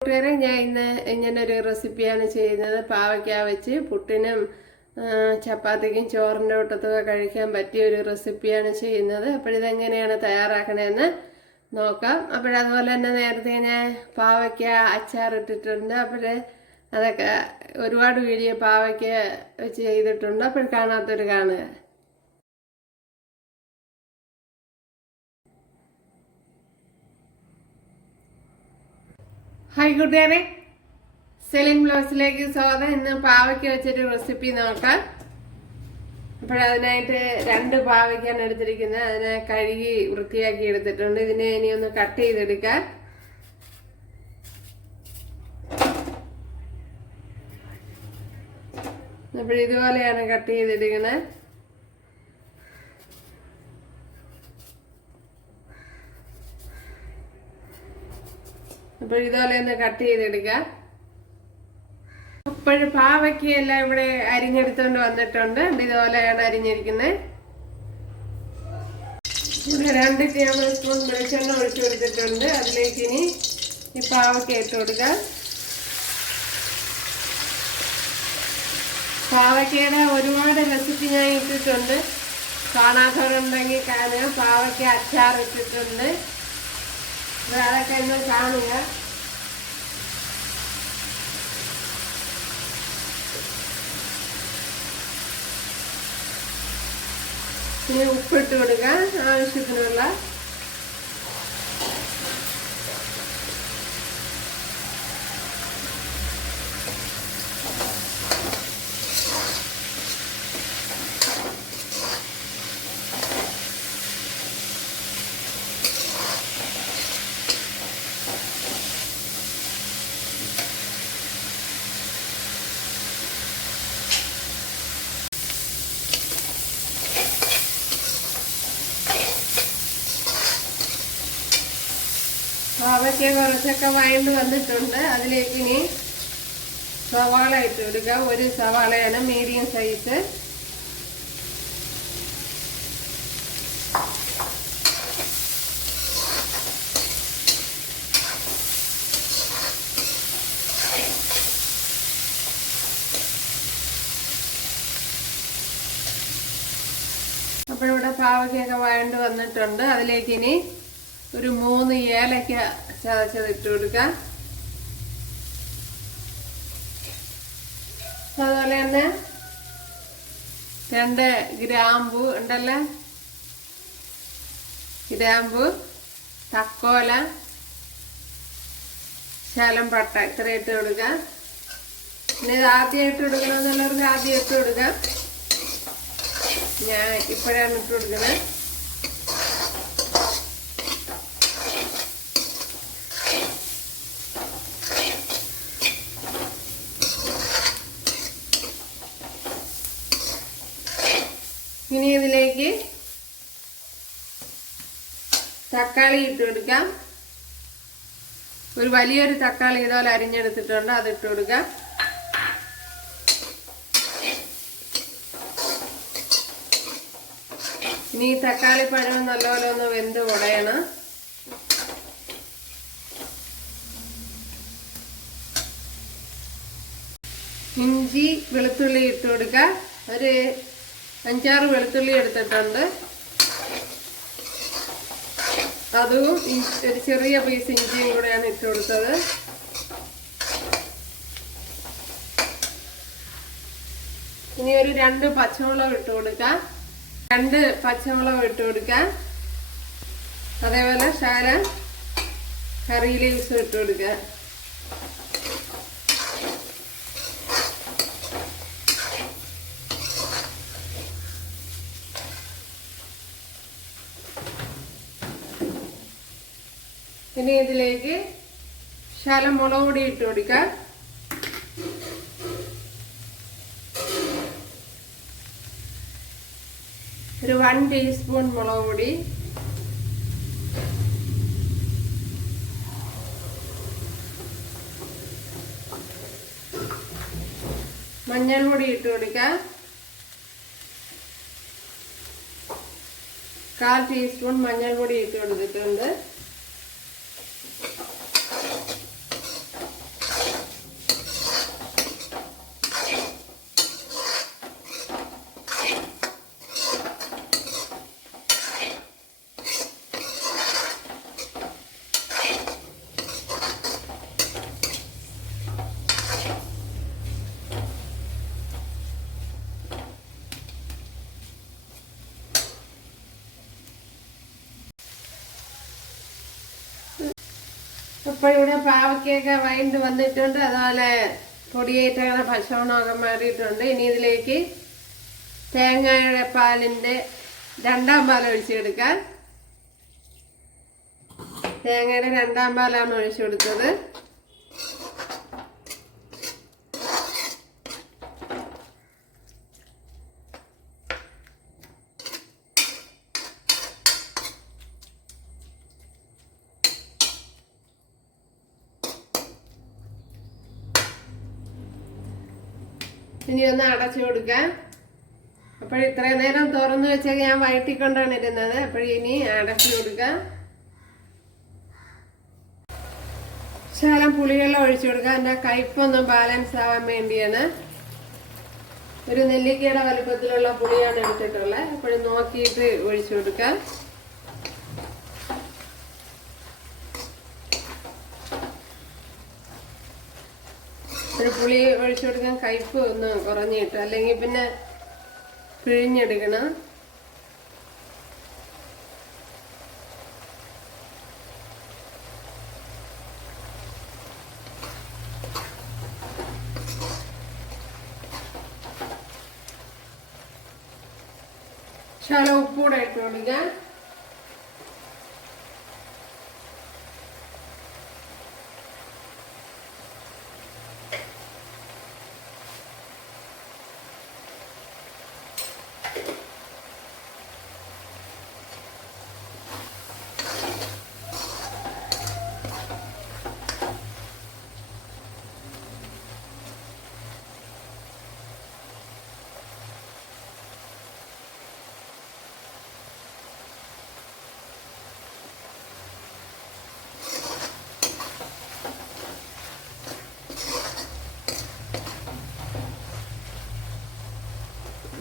കൂട്ടുകാരെ ഞാൻ ഇന്ന് ഇങ്ങനൊരു റെസിപ്പിയാണ് ചെയ്യുന്നത്. പാവയ്ക്ക വെച്ച് പുട്ടിനും ചപ്പാത്തിക്കും ചോറിന്റെ കൂട്ടത്തൊക്കെ കഴിക്കാൻ പറ്റിയ ഒരു റെസിപ്പിയാണ് ചെയ്യുന്നത്. അപ്പോഴിതെങ്ങനെയാണ് തയ്യാറാക്കണതെന്ന് നോക്കാം. അപ്പോഴതുപോലെ തന്നെ നേരത്തെ ഞാൻ പാവയ്ക്ക അച്ചാറിട്ടിട്ടുണ്ട്. അപ്പോൾ അതൊക്കെ ഒരുപാട് വീഡിയോ പാവയ്ക്ക വെച്ച് ചെയ്തിട്ടുണ്ട്. അപ്പോൾ കാണാത്തൊരു കാണുക. ഹായ് കൂട്ടുകാരെ. സെലിൻ ബ്ലൗസിലേക്ക് സ്വാഗതം. ഇന്ന് പാവയ്ക്ക് വെച്ചൊരു റെസിപ്പി നോക്കാം. അപ്പോഴതിനായിട്ട് രണ്ട് പാവയ്ക്കാണ് എടുത്തിരിക്കുന്നത്. അതിനെ കഴുകി വൃത്തിയാക്കി എടുത്തിട്ടുണ്ട്. ഇതിനെ ഇനി ഒന്ന് കട്ട് ചെയ്തെടുക്കാം. അപ്പോൾ ഇതുപോലെയാണ് കട്ട് ചെയ്തെടുക്കുന്നത്. അപ്പോൾ ഇതുപോലെ ഒന്ന് കട്ട് ചെയ്തെടുക്കാം. ഇപ്പോഴും പാവയ്ക്കെല്ലാം ഇവിടെ അരിഞ്ഞെടുത്തോണ്ട് വന്നിട്ടുണ്ട്. ഇതുപോലെയാണ് അരിഞ്ഞിരിക്കുന്നത് ഇവിടെ രണ്ട് ടേബിൾ സ്പൂൺ വെളിച്ചെണ്ണ ഒഴിച്ചു കൊടുത്തിട്ടുണ്ട്. അതിലേക്ക് ഇനി ഈ പാവയ്ക്ക ഇട്ട് കൊടുക്കാം. പാവയ്ക്കയുടെ ഒരുപാട് റെസിപ്പി ഞാൻ ഇട്ടിട്ടുണ്ട്. കാണാത്തവരുണ്ടെങ്കിൽ കാണുക. പാവയ്ക്ക അച്ചാർ ഇട്ടിട്ടുണ്ട്. അപ്പോൾ അതൊക്കെ ഒന്ന് കാണുക ഇനി ഉപ്പിട്ട് കൊടുക്കുക ആവശ്യത്തിനുള്ള പാവയ്ക്ക കുറച്ചൊക്കെ വഴണ്ട് വന്നിട്ടുണ്ട്. അതിലേക്ക് ഇനി സവാള ഇട്ട് ഒരു സവാളയാണ് മീഡിയം സൈസ് അപ്പോൾ ഇവിടെ പാവയ്ക്കൊക്കെ വഴണ്ട് വന്നിട്ടുണ്ട്. അതിലേക്ക് ഇനി ഒരു മൂന്ന് ഏലയ്ക്ക ചതച്ചത് ഇട്ട് കൊടുക്കാം അതുപോലെ തന്നെ രണ്ട് ഗ്രാമ്പു ഉണ്ടല്ലേ. ഗ്രാമ്പു തക്കോല ശലം പട്ട ഇത്ര ഇട്ട് കൊടുക്കുക പിന്നെ ഇത് ആദ്യമായിട്ട് കൊടുക്കണമെന്നുള്ളവർക്ക് ആദ്യം ഇട്ട് കൊടുക്കാം ഞാൻ ഇപ്പോഴാണ് ഇട്ട് കൊടുക്കുന്നത് ഇനി ഇതിലേക്ക് തക്കാളി ഇട്ട് കൊടുക്കാം. ഒരു വലിയൊരു തക്കാളി ഇതുപോലെ അരിഞ്ഞെടുത്തിട്ടുണ്ട് അത് ഇട്ട് കൊടുക്കാം. ഇനി ഈ തക്കാളി പഴം നല്ലപോലെ ഒന്ന് വെന്ത് ഉടയണം ഇഞ്ചി വെളുത്തുള്ളി ഇട്ട് കൊടുക്കുക ഒരു അഞ്ചാറ് വെളുത്തുള്ളി എടുത്തിട്ടുണ്ട്. അതും ഒരു ചെറിയ പീസ് ഇഞ്ചിയും കൂടെയാണ് ഇട്ട് കൊടുത്തത്. ഇനി ഒരു രണ്ട് പച്ചമുളക് ഇട്ട് കൊടുക്കാം. രണ്ട് പച്ചമുളക് ഇട്ട് കൊടുക്കാം. അതേപോലെ ശകലം കറി ലീവ്സ് ഇട്ട് കൊടുക്കാം. ഇനി ഇതിലേക്ക് ശലം മുളക് പൊടി ഇട്ട് കൊടുക്കാം. ഒരു വൺ ടീസ്പൂൺ മുളക് പൊടി മഞ്ഞൾ പൊടി ഇട്ട് കൊടുക്കാം. കാൽ ടീസ്പൂൺ മഞ്ഞൾപ്പൊടി ഇട്ട് കൊടുത്തിട്ടുണ്ട്. ഇപ്പൊ ഇവിടെ പാവയ്ക്കൊക്കെ വന്നിട്ടുണ്ട്. അതുപോലെ പൊടിയേറ്റങ്ങനെ ഭക്ഷണമൊക്കെ മാറിയിട്ടുണ്ട്. ഇനി ഇതിലേക്ക് തേങ്ങയുടെ പാലിന്റെ രണ്ടാം പാൽ ഒഴിച്ചെടുക്കാൻ തേങ്ങയുടെ രണ്ടാം പാലാണ് ഒഴിച്ചു കൊടുത്തത് ഇനി ഒന്ന് അടച്ചു കൊടുക്കാം. അപ്പോൾ ഇത്രയും നേരം തുറന്നു വെച്ചാൽ ഞാൻ വയറ്റിക്കൊണ്ടാണ് ഇരുന്നത്. അപ്പോൾ ഇനി അടച്ചു കൊടുക്കാം. ശകലം പുളിവെള്ളം ഒഴിച്ചു കൊടുക്കാം. എന്റെ കയ്പൊന്നും ബാലൻസ് ആവാൻ വേണ്ടിയാണ്. ഒരു നെല്ലിക്കയുടെ വലുപ്പത്തിലുള്ള പുളിയാണ് എടുത്തിട്ടുള്ളത്. അപ്പോൾ നോക്കിയിട്ട് ഒഴിച്ചു കൊടുക്കാം. ഒരു പുളി ഒഴിച്ചു കൊടുക്കാൻ കയ്പ് ഒന്ന് കുറഞ്ഞിട്ട് അല്ലെങ്കിൽ പിന്നെ പിഴിഞ്ഞെടുക്കണം. ശകലം ഉപ്പൂടെ ഇട്ട് കൊടുക്കാം.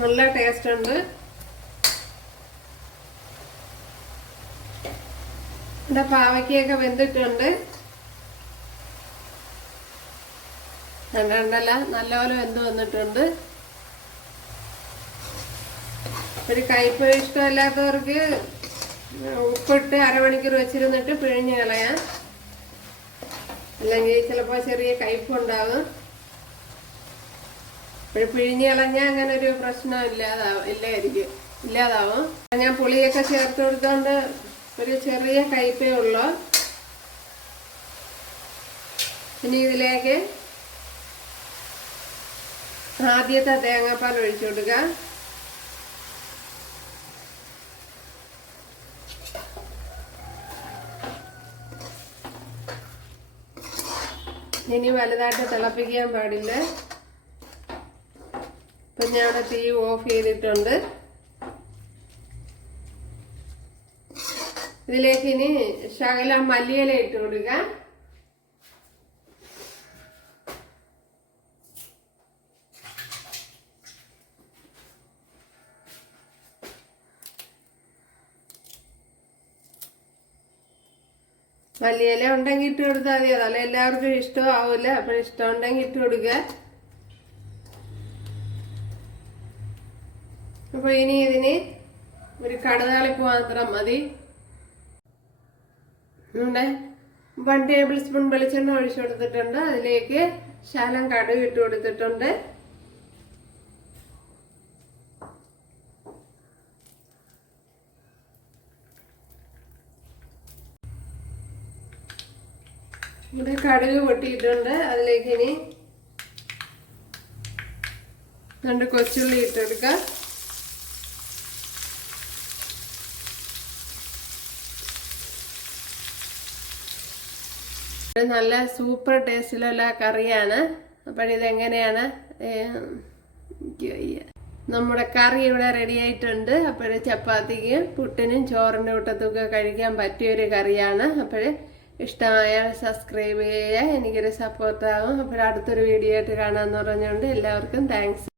നല്ല ടേസ്റ്റ് ഉണ്ട്. ഇവിടെ പാവയ്ക്കൊക്കെ വെന്തിട്ടുണ്ട്. കണ്ടല്ല നല്ലപോലെ വെന്ത് വന്നിട്ടുണ്ട്. ഒരു കയ്പ് ഇഷ്ടമല്ലാത്തവർക്ക് ഉപ്പിട്ട് അരമണിക്കൂർ വെച്ചിരുന്നിട്ട് പിഴിഞ്ഞ് കളയാം. അല്ലെങ്കിൽ ചിലപ്പോൾ ചെറിയ കയ്പുണ്ടാകും. ഒരു പിഴിഞ്ഞ് അങ്ങനെ ഒരു പ്രശ്നം ഇല്ലാതാവും ഇല്ലായിരിക്കും. ഇല്ലാതാവും. ഞാൻ പുളിയൊക്കെ ചേർത്ത് കൊടുത്തോണ്ട് ഒരു ചെറിയ കയ്പേ ഉള്ളു. ഇനി ഇതിലേക്ക് ആദ്യത്തെ തേങ്ങാപ്പാൽ ഒഴിച്ചു കൊടുക്കുക ഇനി വലുതായിട്ട് തിളപ്പിക്കാൻ പാടില്ല. ഇപ്പം ഞാൻ തീ ഓഫ് ചെയ്തിട്ടുണ്ട്. ഇതിലേക്ക് ഇനി ശകല മല്ലിയില ഇട്ട് കൊടുക്കുക മല്ലിയില ഉണ്ടെങ്കിൽ ഇട്ട് കൊടുത്താൽ മതി. അതല്ല എല്ലാവർക്കും ഇഷ്ടമാവില്ല. അപ്പോൾ ഇഷ്ടമുണ്ടെങ്കിൽ ഇട്ട് കൊടുക്കുക അപ്പോൾ ഇനി ഇതിന് ഒരു കടതാളിപ്പ് മാത്രം മതി. വൺ ടേബിൾ സ്പൂൺ വെളിച്ചെണ്ണ ഒഴിച്ചു കൊടുത്തിട്ടുണ്ട്. അതിലേക്ക് ശാലം കടുക് ഇട്ട് കൊടുത്തിട്ടുണ്ട്. ഇവിടെ കടുക് പൊട്ടിയിട്ടുണ്ട്. അതിലേക്ക് ഇനി രണ്ട് കൊച്ചുള്ളി ഇട്ടെടുക്കാം നല്ല സൂപ്പർ ടേസ്റ്റിലുള്ള കറിയാണ്. അപ്പോഴിതെങ്ങനെയാണ് ഇതെങ്ങനെയാണ്? നമ്മുടെ കറി ഇവിടെ റെഡി ആയിട്ടുണ്ട്. അപ്പോൾ ചപ്പാത്തിക്ക് പുട്ടിനും ചോറിന്റെ കൂട്ടത്തൊക്കെ കഴിക്കാൻ പറ്റിയൊരു കറിയാണ്. അപ്പോൾ ഇഷ്ടമായ സബ്സ്ക്രൈബ് ചെയ്യുക. എനിക്കൊരു സപ്പോർട്ടാകും അപ്പോൾ അടുത്തൊരു വീഡിയോ ആയിട്ട് കാണാമെന്ന് പറഞ്ഞുകൊണ്ട് എല്ലാവർക്കും താങ്ക്സ്